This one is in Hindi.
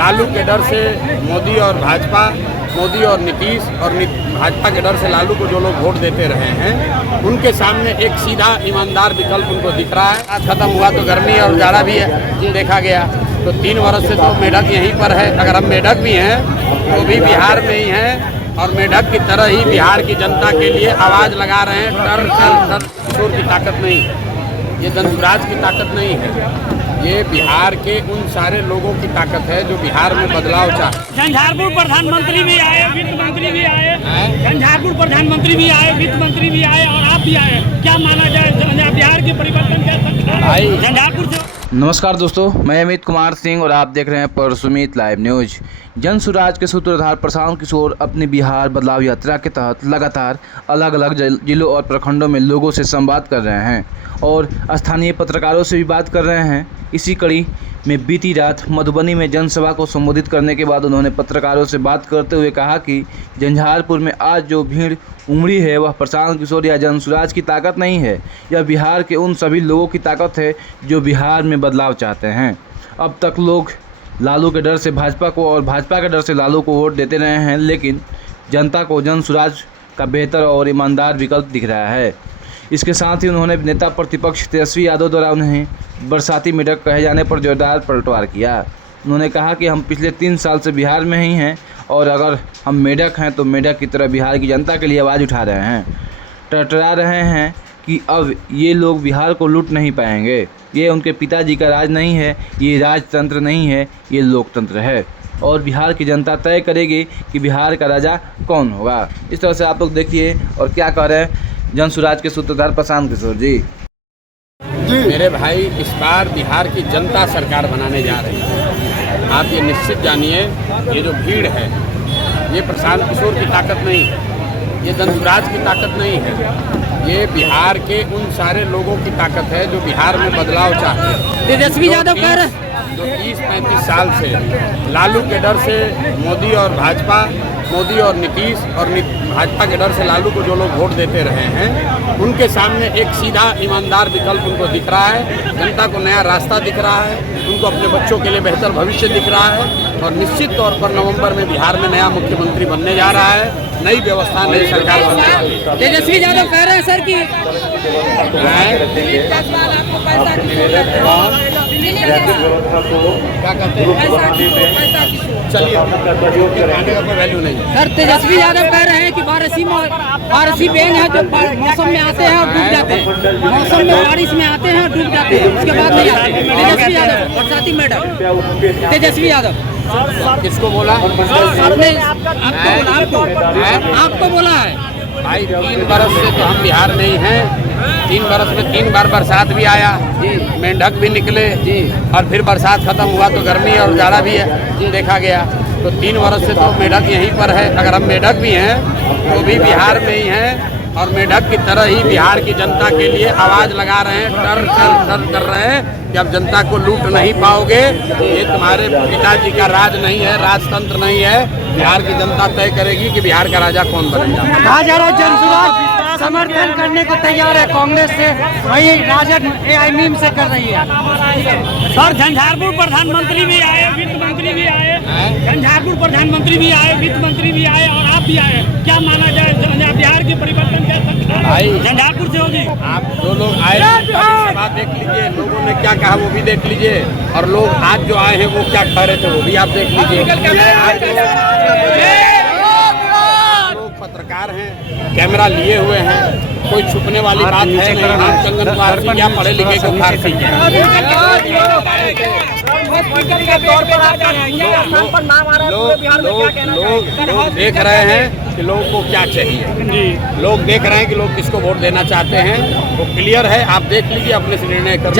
लालू के डर से मोदी और भाजपा, मोदी और नीतीश और भाजपा के डर से लालू को जो लोग वोट देते रहे हैं, उनके सामने एक सीधा ईमानदार विकल्प उनको दिख रहा है। आज खत्म हुआ तो गर्मी और जाड़ा भी देखा गया, तो 3 वर्ष से तो मेढक यहीं पर है। अगर हम मेढक भी हैं तो भी बिहार में ही हैं, और मेढक की तरह ही बिहार की जनता के लिए आवाज़ लगा रहे हैं। डर किशोर की ताकत नहीं है, ये धनसुराज की ताकत नहीं है, ये बिहार के उन सारे लोगों की ताकत है जो बिहार में बदलाव चाहते। झंझारपुर प्रधानमंत्री भी आए, वित्त मंत्री भी आए, झंझारपुर प्रधानमंत्री भी आए, वित्त मंत्री भी आए और आप भी आए। क्या माना जाए बिहार के परिवर्तन क्या सकता है झंझारपुर से? नमस्कार दोस्तों, मैं अमित कुमार सिंह और आप देख रहे हैं परसुमित लाइव न्यूज। जनसुराज के सूत्रधार प्रशांत किशोर अपनी बिहार बदलाव यात्रा के तहत लगातार अलग अलग जिलों और प्रखंडों में लोगों से संवाद कर रहे हैं और स्थानीय पत्रकारों से भी बात कर रहे हैं। इसी कड़ी में बीती रात मधुबनी में जनसभा को संबोधित करने के बाद उन्होंने पत्रकारों से बात करते हुए कहा कि झंझारपुर में आज जो भीड़ उमड़ी है वह प्रशांत किशोर या जनसुराज की ताकत नहीं है, यह बिहार के उन सभी लोगों की ताकत है जो बिहार में बदलाव चाहते हैं। अब तक लोग लालू के डर से भाजपा को और भाजपा के डर से लालू को वोट देते रहे हैं, लेकिन जनता को जनसुराज का बेहतर और ईमानदार विकल्प दिख रहा है। इसके साथ ही उन्होंने नेता प्रतिपक्ष तेजस्वी यादव द्वारा उन्हें बरसाती मेढक कहे जाने पर जोरदार पलटवार किया। उन्होंने कहा कि हम पिछले 3 साल से बिहार में ही हैं और अगर हम मेढक हैं तो मेढक की तरह बिहार की जनता के लिए आवाज़ उठा रहे हैं, टटरा रहे हैं कि अब ये लोग बिहार को लूट नहीं पाएंगे। ये उनके पिताजी का राज नहीं है, ये राजतंत्र नहीं है, ये लोकतंत्र है और बिहार की जनता तय करेगी कि बिहार का राजा कौन होगा। इस तरह से आप लोग देखिए और क्या कह रहे हैं जनसुराज के सूत्रधार प्रशांत किशोर जी। मेरे भाई, इस बार बिहार की जनता सरकार बनाने जा रही है। आप ये निश्चित जानिए, ये जो भीड़ है ये प्रशांत किशोर की ताकत नहीं है, ये धनसुराज की ताकत नहीं है, ये बिहार के उन सारे लोगों की ताकत है जो बिहार में बदलाव चाहते हैं। तेजस्वी यादव कह रहे जो 30-35 साल से लालू के डर से मोदी और भाजपा, मोदी और नीतीश और भाजपा के डर से लालू को जो लोग वोट देते रहे हैं, उनके सामने एक सीधा ईमानदार विकल्प उनको दिख रहा है। जनता को नया रास्ता दिख रहा है, उनको अपने बच्चों के लिए बेहतर भविष्य दिख रहा है और निश्चित तौर पर नवंबर में बिहार में नया मुख्यमंत्री बनने जा रहा है, नई व्यवस्था, नई सरकार बनने वाली है। तेजस्वी यादव कह रहे हैं सर कि क्या कहते हैं, चलिए कहने का कोई वैल्यू नहीं है। सर तेजस्वी यादव कह रहे हैं कि बारिशी बेंग है जो मौसम में आते हैं और डूब जाते हैं, मौसम में बारिश में आते हैं और डूब जाते हैं, उसके बाद नहीं आते। तेजस्वी यादव बरसाती मेढक, तेजस्वी यादव किसको बोला? आपको बोला है भाई। 3 बरस से तो हम बिहार में ही हैं। 3 बरस में 3 बार बरसात भी आया जी, मेंढक भी निकले जी, और फिर बरसात खत्म हुआ तो गर्मी और जाड़ा भी देखा गया, तो 3 वर्ष से तो मेढक यहीं पर है। अगर हम मेढक भी हैं तो भी बिहार में ही हैं, और मेढक की तरह ही बिहार की जनता के लिए आवाज़ लगा रहे हैं। डर कर रहे हैं कि अब जनता को लूट नहीं पाओगे, ये तुम्हारे पिताजी का राज नहीं है, राजतंत्र नहीं है। बिहार की जनता तय करेगी कि बिहार का राजा कौन बनेगा। कहा जा रहा है जनसुराज समर्थन करने को तैयार है कांग्रेस से, वही राजद AI मीम से कर रही है। सर झंझारपुर प्रधानमंत्री भी आए, वित्त मंत्री भी आए, झंझारपुर प्रधानमंत्री भी आए, वित्त मंत्री भी आए और आप भी आए। क्या माना जाए बिहार के परिवर्तन क्या सकता है झंझारपुर से होगी? आप जो लोग आए बात देख लीजिए, लोगों ने क्या कहा वो भी देख लीजिए, और लोग आज जो आए हैं वो क्या कह रहे थे वो भी आप देख लीजिए। लोग पत्रकार हैं, कैमरा लिए हुए हैं, कोई छुपने वाली बात है नहीं। हम चंदन कुमार सिंह क्या पढ़े लिखे को फारसी लोग देख रहे हैं कि लोगों को क्या चाहिए, लोग देख रहे हैं कि लोग किसको वोट देना चाहते हैं, वो क्लियर है। आप देख लीजिए, अपने से निर्णय करें।